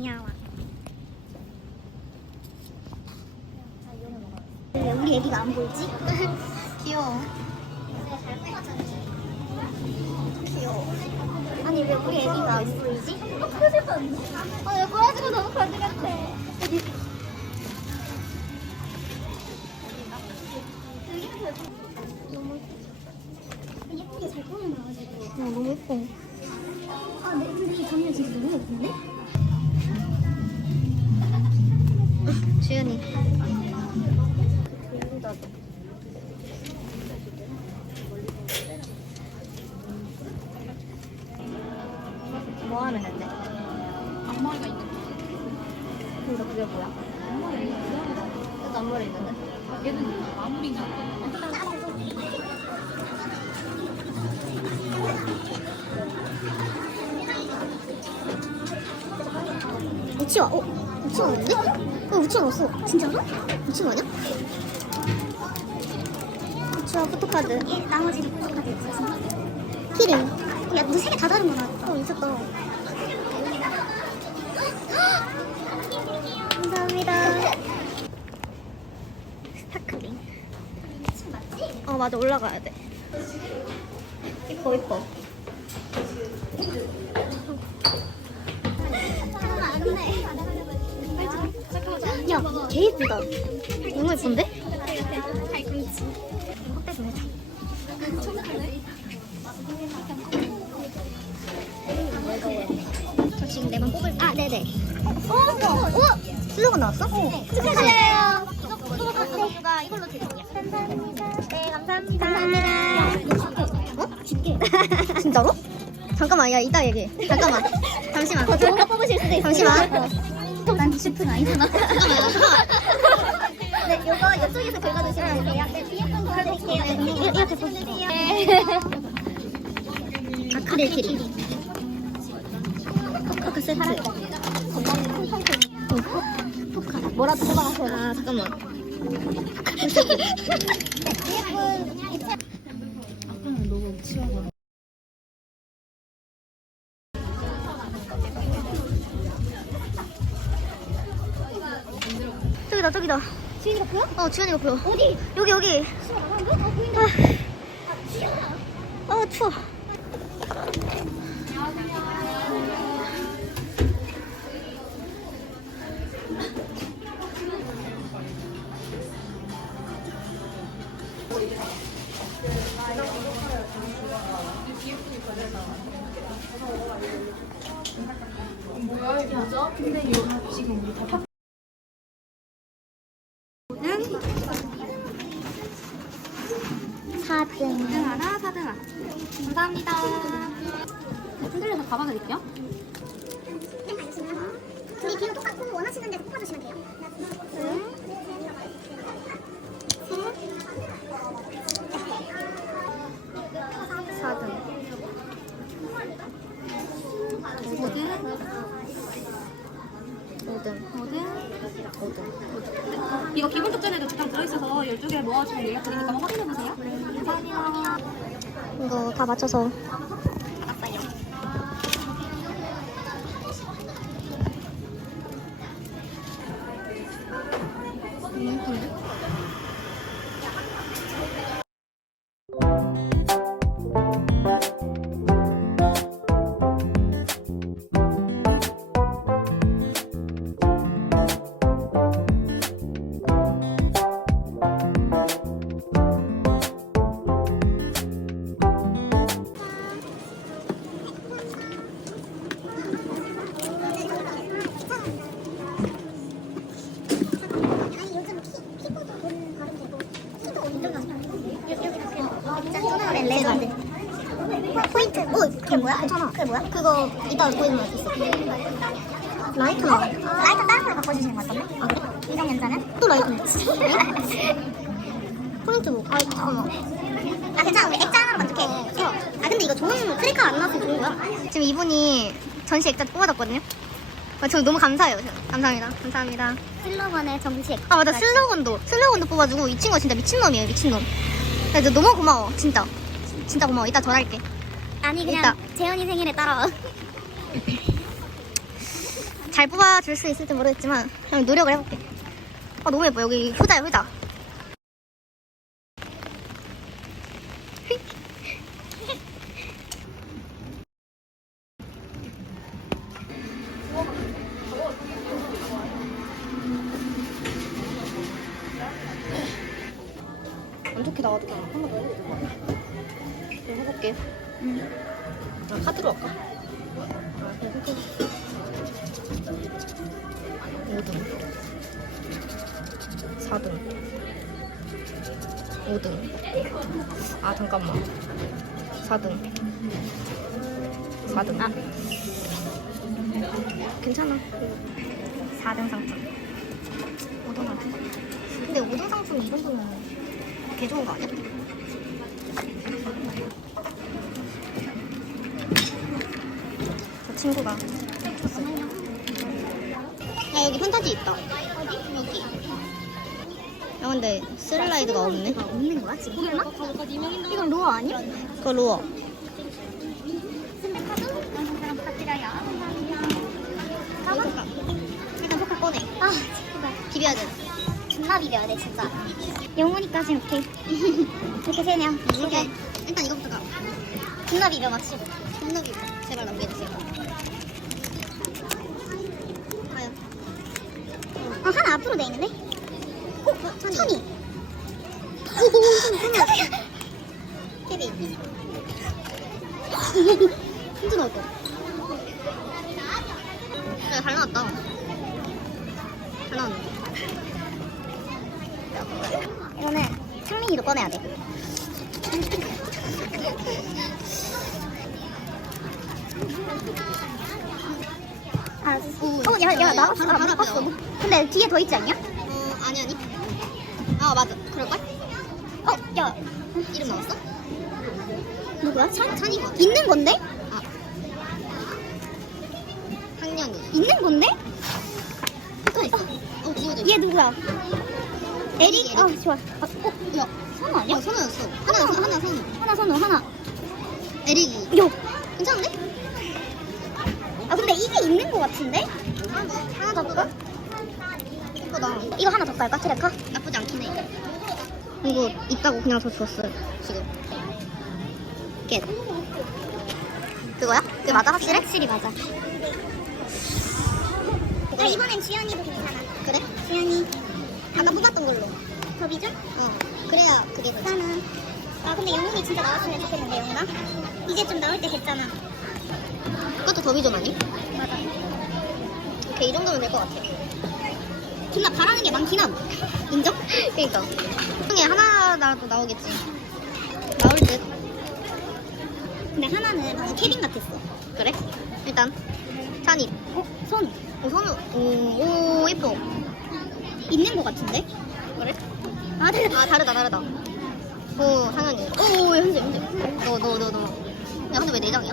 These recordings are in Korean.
귀여워. 왜 우리 애기가 안 보이지? 귀여워. 귀여워. 아니 왜 우리 애기가 안 보이지? 어, 그러실 뻔. 아, 내 꼬라지가 너무 거지 같아. 예쁘게 잘 꾸며놔가지고. 어, 너무 예뻐. 아, 네, 근데 이 장면 진짜 너무 예쁜데? 주연이. 우치와, 어? 우치와 왔는데? 어, 우치와 왔어. 진짜로? 우치와 아니야? 우치와 포토카드. 이 나머지는 포토카드 있지, 진짜. 키링. 야, 너 세 개 다 다른 거나. 어, 있었다. 감사합니다. 스타크링. 맞지? 어, 맞아. 올라가야 돼. 이뻐, 이뻐. 개 예쁘다. 너무 예쁜데? 헛배 좀 해줘. 저 지금 내만 뽑을 아 네네. 어, 어, 어, 슬로건 나왔어? 네, 축하드려요. 이거 뽑아가 이걸로 드릴게요. 감사합니다. 네, 감사합니다. 감사합니다. 어? 줄게. 진짜로? 잠깐만, 야, 이따 얘기해. 잠깐만. 잠시만. 더 좋은 거 뽑으실 수도 있어요. 잠시만. 난 디스플 아니잖아. 네, 이쪽에서 긁어주시면 되세요. 네, 뒤에 거 드릴게요. 네, 이- 이렇게 보세요. 네. 아크릴 키링. 포카 세트. 포카. 뭐라도 뽑아가세요. 아, 잠깐만. 저기다, 어, 주연이가 보여. 어디? 여기, 여기. 보인다. 아, 추워. 흔들려서 감아드릴게요. 둘이 비율 똑같고 원하시는 데서 뽑아주시면 돼요. 오등. 오등. 이거 기본 특전에도 두장 들어있어서 12개 모아주면 연락 드리니까 확인해보세요. 감사합니다. 이거 다 맞춰서. 레전드. 포인트. 오, 그게 뭐야? 괜찮아. 그게 뭐야? 그거 이따 보이는 거 있어. 라이터. 라이터 다른 걸 바꿔주시는 거 같던데? 아 그래? 이정 연자는? 또 라이터인데. 포인트 뭐? 아, 잠깐만. 아 괜찮아 우리 액자 하나로 만족해. 어. 아 근데 이거 좋은 크리카 안 나와서 좋은 거야? 지금 이분이 전시 액자 뽑아줬거든요. 아, 저 너무 감사해요. 저. 감사합니다. 감사합니다. 슬로건의 정식. 아 맞아 슬로건도 슬로건도 뽑아주고 이 친구가 진짜 미친놈이에요 미친놈. 그래서 너무 고마워 진짜. 진짜 고마워. 이따 전화할게. 아니 그냥. 재현이 생일에 따라. 잘 뽑아줄 수 있을지 모르겠지만 그냥 노력을 해볼게. 아 너무 예뻐 여기 효자야 효자. 5등. 아 잠깐만. 4등. 4등. 아. 괜찮아. 4등 상품. 5등 상품. 근데 5등 상품이 이 정도면 개 좋은 거 아니야? 저 친구가. 야 여기 판타지 있다. 어디? 여기 야 근데 슬라이드가 없네 없는 거야 지금? 이건 로어 아니야? 그거 로어 일단 포카 꺼내 아 제발. 비벼야 돼 존나 비벼야 돼 진짜. 영혼이까지 오케이. 이렇게 세 명. 이렇게 일단 이거부터 가 존나 비벼 맞지? 존나 비벼 제발 남겨주세요 과연 어 하나 앞으로 돼 있는데? 어? 천이 케빈 넣을 거 그래 잘 나왔다 잘 나왔네 이거는 창민이도 꺼내야 돼. 아, 어, 야, 야, 바로 바꿨어. 앞이야. 근데 뒤에 더 있지 않냐? 야, 이름 나왔어? 누구야? 찬? 찬이 거 있는 건데? 아 학년이 있는 건데? 또 있어 어 누구도 얘 누구야? 에릭? 아, 좋아. 아, 어, 야 선우 아니야? 어, 선우였어 하나 하나 하나 선우 하나 선우, 하나. 에릭이 요. 괜찮은데? 아, 근데 이게 있는 거 같은데? 하나 더 볼까? 이거다 이거 하나 더 깔까? 트레카? 나쁘지 않긴 해 이거 있다고 그냥 저 줬어요 지금 겟 그거야? 그게 맞아 확실해? 확실히 맞아. 아, 이번엔 주연이도 괜찮아. 그래? 주연이. 아까 뽑았던 걸로 더 비죠? 어 그래야 그게 나는. 아, 근데 영훈이 진짜 나왔으면 좋겠는데, 영훈아? 이제 좀 나올 때 됐잖아. 그것도 더 비전 아니? 맞아. 오케이 이 정도면 될 것 같아 존나 바라는 게 많긴 함. 인정? 그니까 중에 하나라도 나오겠지 나올 듯 근데 하나는 방금 케빈 같았어. 그래? 일단 찬이 어? 선우. 오 선우 오, 오 예뻐 있는 거 같은데? 그래? 아, 네. 아 다르다 다르다 오 상현이 오 현재 현재 너 너 너 너 야 근데 왜 내장이야?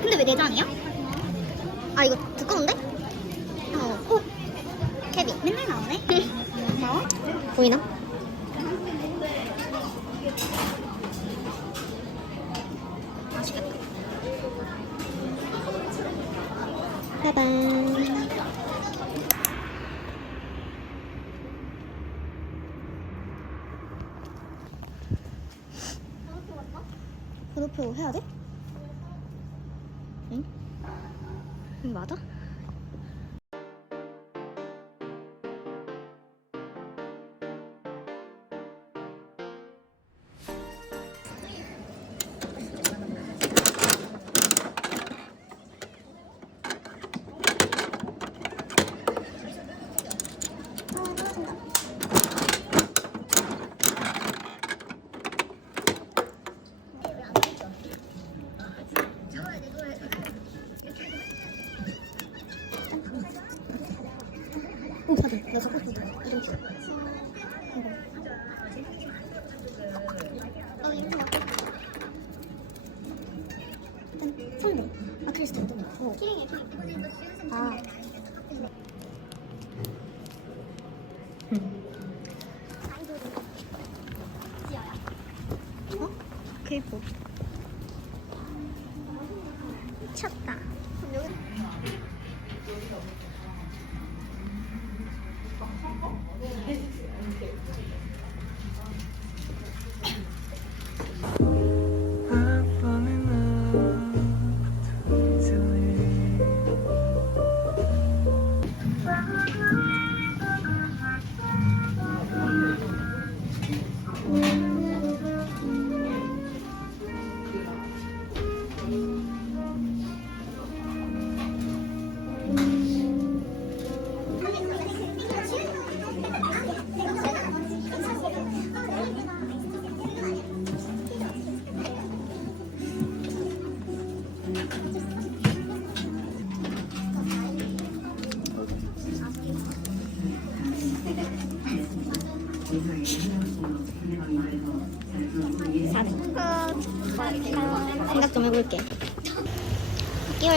근데 왜 내장이야? 아 이거 두꺼운데? 어 어? 케빈 맨날 나오네? 보이나? 맛있겠다 빠밤. 번호표 해야 돼? 응? 응 맞아? 자꾸 좀 이름 써 어, 이거 봐. 일단. 아, 크리스탈 어떤 거? 어. 키링이야, 키링. 見て。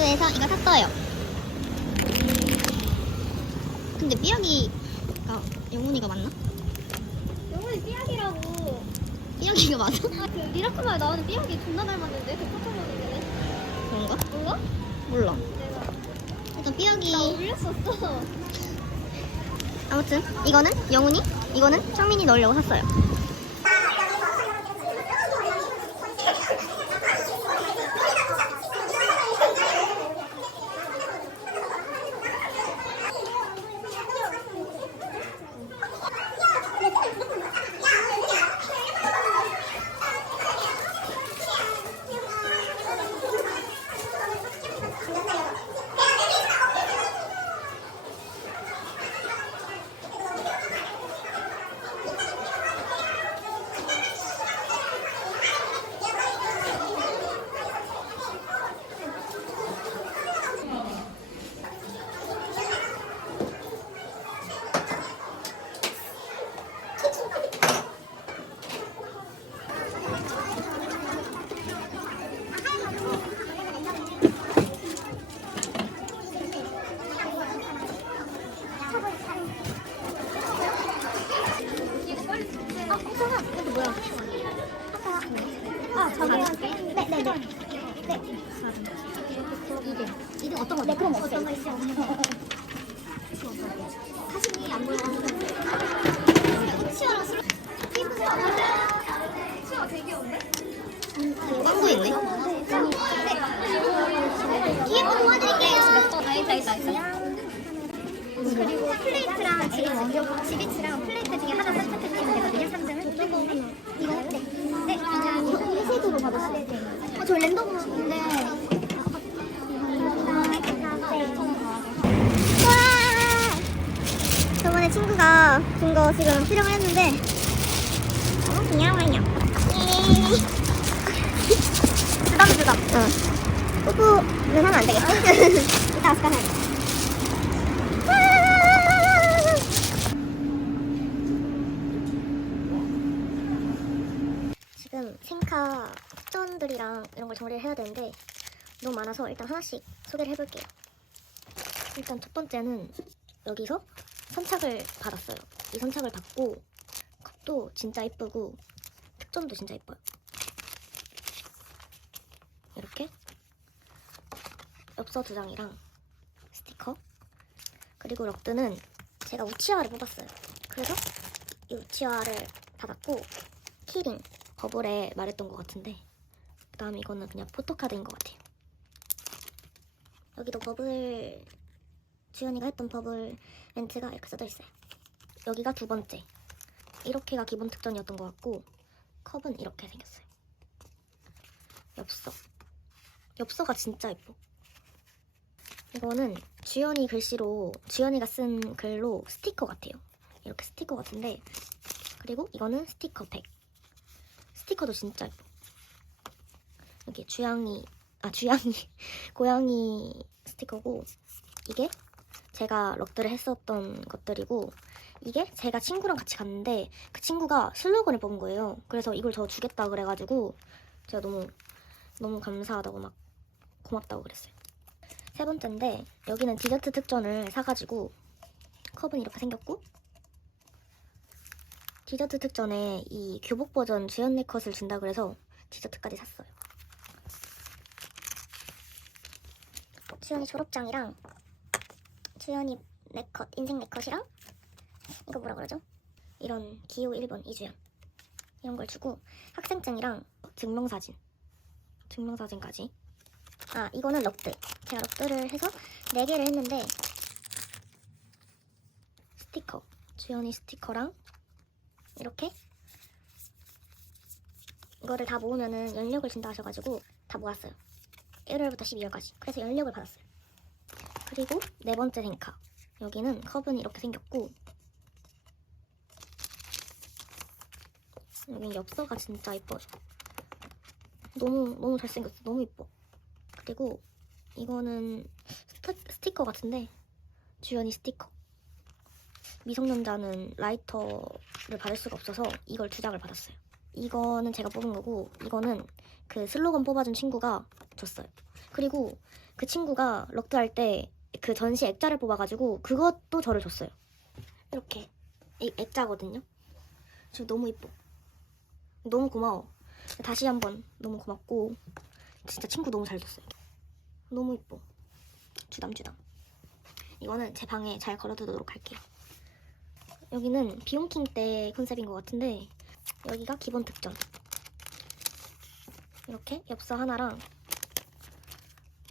바퀴월드에서 이거 샀어요. 근데 삐약이가 영훈이가 맞나? 영훈이 삐약이라고. 삐약이가 맞아? 아, 그 미라클마에 나오는 삐약이 존나 닮았는데? 그 포토모델이네. 그런가? 몰라? 몰라. 일단 삐약이 나 올렸었어. 아무튼 이거는 영훈이, 이거는 창민이 넣으려고 샀어요. 이것도 뭐야? 아, 저기요. 네, 네, 네. 이게 이게 어떤 거? 네, 그럼 어떤 거 있어요? 사진이 안 보여가지고. 치아랑 술. 치아 되게 귀여운데? 광고 있네. 귀여운 도와드릴게요. 나이스, 나이스, 나이스. 그리고 플레이트랑 지금 지비치랑 플레이트 중에 하나 선택해주시면 되거든요. 3등은. 이거? 네. 네, 이거 회색으로 받았어요. 어, 저 랜덤으로. 네. 와! 저번에 지금 수령을 했는데 어. 부담 부담. 응. 뽀뽀는 하면 안 되겠다. 이따 아스카 살. 지금 생카 특전들이랑 이런 걸 정리를 해야 되는데 너무 많아서 일단 하나씩 소개를 해볼게요. 일단 첫 번째는 여기서 선착을 받았어요. 이 선착을 받고 컵도 진짜 이쁘고 특점도 진짜 이뻐요. 이렇게 엽서 두 장이랑 스티커 그리고 럭드는 제가 우치와를 뽑았어요. 그래서 이 우치와를 받았고 키링 버블에 말했던 것 같은데 그 다음에 이거는 그냥 포토카드인 것 같아요. 여기도 버블 주연이가 했던 버블 멘트가 이렇게 써져 있어요. 여기가 두 번째. 이렇게가 기본 특전이었던 것 같고 컵은 이렇게 생겼어요. 엽서. 엽서가 진짜 예뻐. 이거는 주연이 글씨로 주연이가 쓴 글로 스티커 같아요. 이렇게 스티커 같은데 그리고 이거는 스티커 팩. 스티커도 진짜 예뻐. 여기 주양이 아 주양이 고양이 스티커고 이게 제가 럭드를 했었던 것들이고 이게 제가 친구랑 같이 갔는데 그 친구가 슬로건을 뽑은 거예요. 그래서 이걸 저 주겠다 그래가지고 제가 너무 너무 감사하다고 막 고맙다고 그랬어요. 세 번째인데 여기는 디저트 특전을 사가지고 컵은 이렇게 생겼고 디저트 특전에 이 교복 버전 주연 네 컷을 준다 그래서 디저트까지 샀어요. 주연이 졸업장이랑 주연이 네컷 인생 네컷이랑 이거 뭐라 그러죠? 이런 기호 1번 이주연. 이런 걸 주고 학생증이랑 증명사진. 증명사진까지. 아 이거는 럭드 제가 럭드를 해서 4개를 했는데 스티커. 주연이 스티커랑 이렇게 이거를 다 모으면은 연력을 준다 하셔가지고 다 모았어요. 1월부터 12월까지. 그래서 연력을 받았어요. 그리고 네 번째 생카. 여기는 컵은 이렇게 생겼고 여기 엽서가 진짜 이뻐요 너무 너무 잘생겼어. 너무 이뻐. 그리고 이거는 스티, 스티 커 같은데 주연이 스티커. 미성년자는 라이터를 받을 수가 없어서 이걸 두 장을 받았어요. 이거는 제가 뽑은 거고 이거는 그 슬로건 뽑아준 친구가 줬어요. 그리고 그 친구가 럭드 할 때 그 전시 액자를 뽑아가지고 그것도 저를 줬어요. 이렇게. 이 액자거든요. 저 너무 이뻐 너무 고마워. 다시 한번 너무 고맙고 진짜 친구 너무 잘 뒀어요. 너무 이뻐. 주담주담. 이거는 제 방에 잘 걸어두도록 할게요. 여기는 비용킹 때 컨셉인 것 같은데 여기가 기본 특전. 이렇게 엽서 하나랑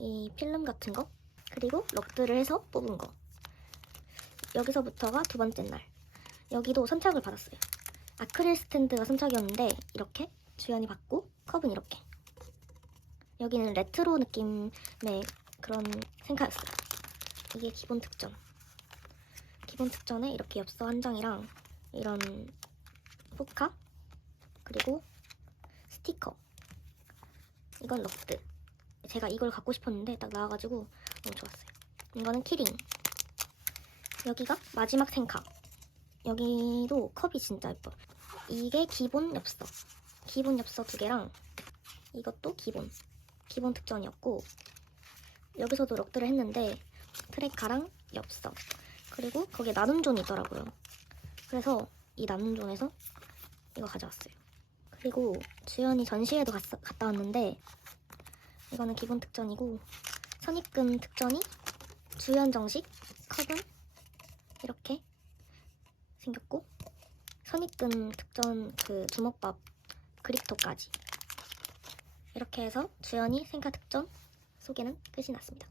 이 필름 같은 거 그리고 럭드를 해서 뽑은 거. 여기서부터가 두 번째 날. 여기도 선착을 받았어요 아크릴 스탠드가 선착이었는데 이렇게 주연이 받고 컵은 이렇게. 여기는 레트로 느낌의 그런 생카였어요 이게 기본 특전 기본 특전에 이렇게 엽서 한 장이랑 이런 포카 그리고 스티커. 이건 럭드. 제가 이걸 갖고 싶었는데 딱 나와가지고 너무 좋았어요. 이거는 키링. 여기가 마지막 생카 여기도 컵이 진짜 예뻐. 이게 기본 엽서. 기본 엽서 두 개랑 이것도 기본. 기본 특전이었고 여기서도 럭드를 했는데 트레카랑 엽서. 그리고 거기에 나눔 존이 있더라고요. 그래서 이 나눔 존에서 이거 가져왔어요. 그리고 주연이 전시회도 갔, 갔다 왔는데 이거는 기본 특전이고 선입금 특전이 주연 정식 컵은 이렇게 생겼고 선입금 특전 그 주먹밥 그립토까지 이렇게 해서 주연이 생카 특전 소개는 끝이 났습니다.